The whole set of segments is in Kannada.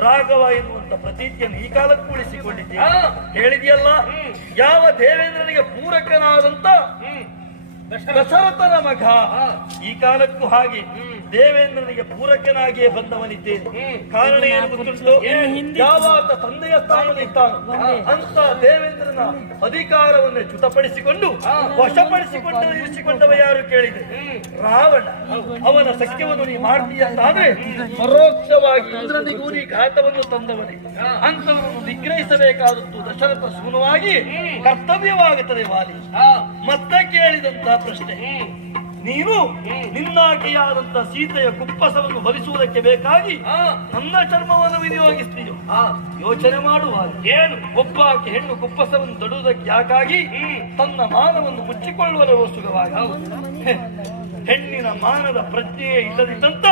ರಾಘವ ಎನ್ನುವಂತ ಪ್ರತೀತಿಯನ್ನು ಈ ಕಾಲಕ್ಕೂ ಉಳಿಸಿಕೊಂಡಿದ್ದೆ ಹಾ. ಹೇಳಿದೆಯಲ್ಲ ಯಾವ ದೇವೇಂದ್ರನಿಗೆ ಪೂರಕನಾದಂತ ದಶರಥನ ಮಗ? ಈ ಕಾಲಕ್ಕೂ ಹಾಗೆ. ದೇವೇಂದ್ರನಿಗೆ ಪೂರಕನಾಗಿಯೇ ಬಂದವನಿದ್ದೇನೆ. ಕಾರಣ ಏನು ಗೊತ್ತುಂಟು? ಯಾವ ಯಾವಾತ ತಂದೆಯ ಸ್ಥಾನದಲ್ಲಿದ್ದಾನೋ. ಅಂತ ದೇವೇಂದ್ರನ ಅಧಿಕಾರವನ್ನು ಚುತಪಡಿಸಿಕೊಂಡು. ವಶಪಡಿಸಿಕೊಂಡು ಇರಿಸಿಕೊಂಡವ ಯಾರು ಕೇಳಿದೆ ರಾವಣ. ಅವನ ಸಖ್ಯವನ್ನು ನೀ ಮಾಡ್ತೀಯ ಅಂತಾದ್ರೆ ಪರೋಕ್ಷವಾಗಿ ಇಂದ್ರನಿಗೂ ನೀ ಘಾತವನ್ನು ತಂದವನೇ. ಹಾ. ಅಂತವನನ್ನು ನಿಗ್ರಹಿಸಬೇಕಾದದ್ದು ದಶರಥ ಸೂನವಾಗಿ. ಕರ್ತವ್ಯವಾಗುತ್ತದೆ ವಾಲಿ. ಮತ್ತೆ ಕೇಳಿದಂತ ಪ್ರಶ್ನೆ. ನೀನು. ನಿನ್ನಾಕೆಯಾದಂತ ಸೀತೆಯ ಕುಪ್ಪಸವನ್ನು ಭರಿಸುವುದಕ್ಕೆ ಬೇಕಾಗಿ ನನ್ನ ಚರ್ಮವನ್ನು ವಿನಿಯೋಗಿಸ್ತೀಯೋ ಯೋಚನೆ ಮಾಡುವ ಏನು? ಒಬ್ಬ ಆಕೆ ಹೆಣ್ಣು ಕುಪ್ಪಸವನ್ನು ತಡುವುದಕ್ಕೆ ಯಾಕಾಗಿ. ತನ್ನ ಮಾನವನ್ನು ಮುಚ್ಚಿಕೊಳ್ಳುವ ಸುಖವಾಗಿ. ಹೆಣ್ಣಿನ ಮಾನದ ಪ್ರಜ್ಞೆಯೇ ಇಲ್ಲದಿದ್ದಂತ.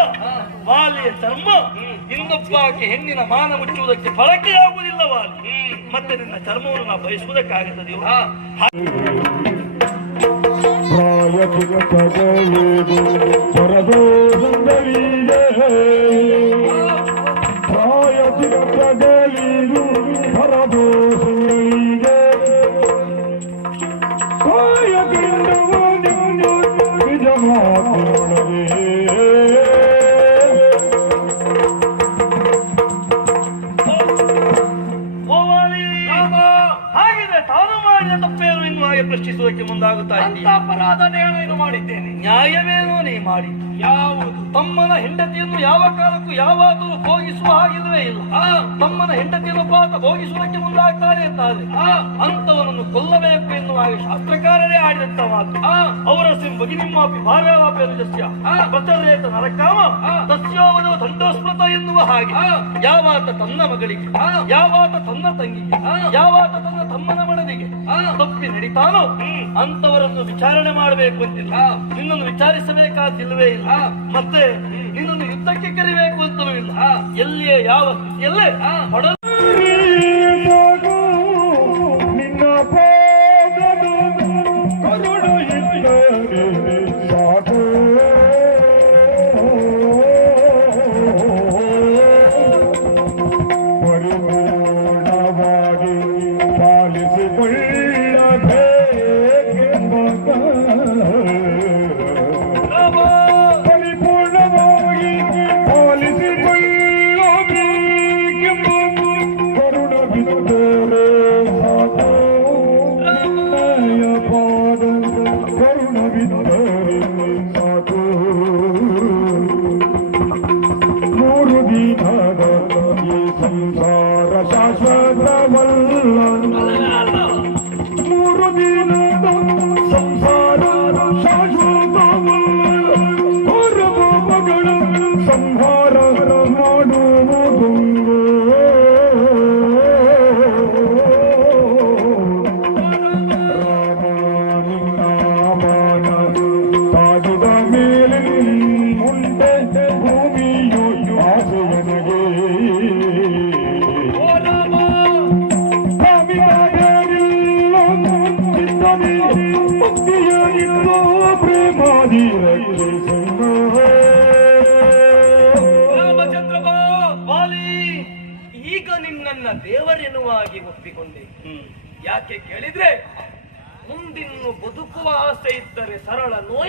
ವಾಲಿಯ ಚರ್ಮ ಹ್ಮ್. ಇನ್ನೊಬ್ಬ ಆಕೆ ಹೆಣ್ಣಿನ ಮಾನ ಮುಚ್ಚುವುದಕ್ಕೆ ಬಳಕೆಯಾಗುವುದಿಲ್ಲ ವಾಲಿ. ಮತ್ತೆ ನಿನ್ನ ಚರ್ಮವನ್ನು ನಾವು ಬಯಸುವುದಕ್ಕಾಗುತ್ತದೆಯೋ? ಹಾ ಪ್ರಾಯಚಿಗತಗಲೇದು ತಾನು ಮಾಡಿದ ತಪ್ಪೇನು ಹಾಗೆ ಪ್ರಶ್ನಿಸುವುದಕ್ಕೆ ಮುಂದಾಗುತ್ತಾ ಅಂತ ಇದ್ದೀಯ ಇದು ಮಾಡಿದ್ದೇನೆ ನ್ಯಾಯವೇನು ನೀ ಮಾಡಿ ಯಾವುದು ತಮ್ಮನ ಹೆಂಡತಿಯನ್ನು ಯಾವ ಕಾಲಕ್ಕೂ ಯಾವಾಗಲೂ ಭೋಗಿಸುವ ಹಾಗಿಲ್ಲವೇ ಇಲ್ಲ ಆ ತಮ್ಮನ ಹೆಂಡತಿಯನ್ನು ಪಾತ ಭೋಗಿಸುವುದಕ್ಕೆ ಮುಂದಾಗ್ತಾನೆ ಅಂತಾರೆ ಅಂತವನನ್ನು ಕೊಲ್ಲಬೇಕು ಎನ್ನುವ ಹಾಗೆ ಶಾಸ್ತ್ರಕಾರರೇ ಆಡಿದಂತ ಮಾತು ಆ ಅವರ ಸಿಂ ನಿಮ್ಮ ಭಾರ್ಯಾವಾಪಿ ಅನುಜಸ್ಯ ಆ. ಪ್ರಚರೇತ ನರಕಾಮ. ತಸ್ಯೋವನೋ ದಂಡೋಸ್ಮೃತ ಎನ್ನುವ ಹಾಗೆ. ಯಾವಾತ ತನ್ನ ಮಗಳಿಗೆ. ಯಾವಾತ ತನ್ನ ತಂಗಿಗೆ. ಯಾವಾತ ತನ್ನ ತಮ್ಮನ. ನಡೀತಾನೋ ಅಂತವರನ್ನು ವಿಚಾರಣೆ ಮಾಡಬೇಕು ಅಂತಿಲ್ಲ. ನಿನ್ನನ್ನು ವಿಚಾರಿಸಬೇಕಾದಿಲ್ಲವೇ ಇಲ್ಲ ಮತ್ತೆ ನಿನ್ನನ್ನು ಯುದ್ಧಕ್ಕೆ ಕರಿಬೇಕು ಅಂತಲೂ ಇಲ್ಲ. ಎಲ್ಲಿಯೇ ಯಾವ ಸ್ಥಿತಿಯಲ್ಲೇ ಆ. Yeah. ರಾಮಚಂದ್ರ ಬಾಲಿ. ಈಗ ನಿನ್ನನ್ನ ದೇವರೆನ್ನುವಾಗಿ ಒಪ್ಪಿಕೊಂಡೆ. ಯಾಕೆ ಕೇಳಿದ್ರೆ ಮುಂದಿನ್ನು ಬದುಕುವ ಆಸೆ ಇದ್ದರೆ ಸರಳ ನೋಯ.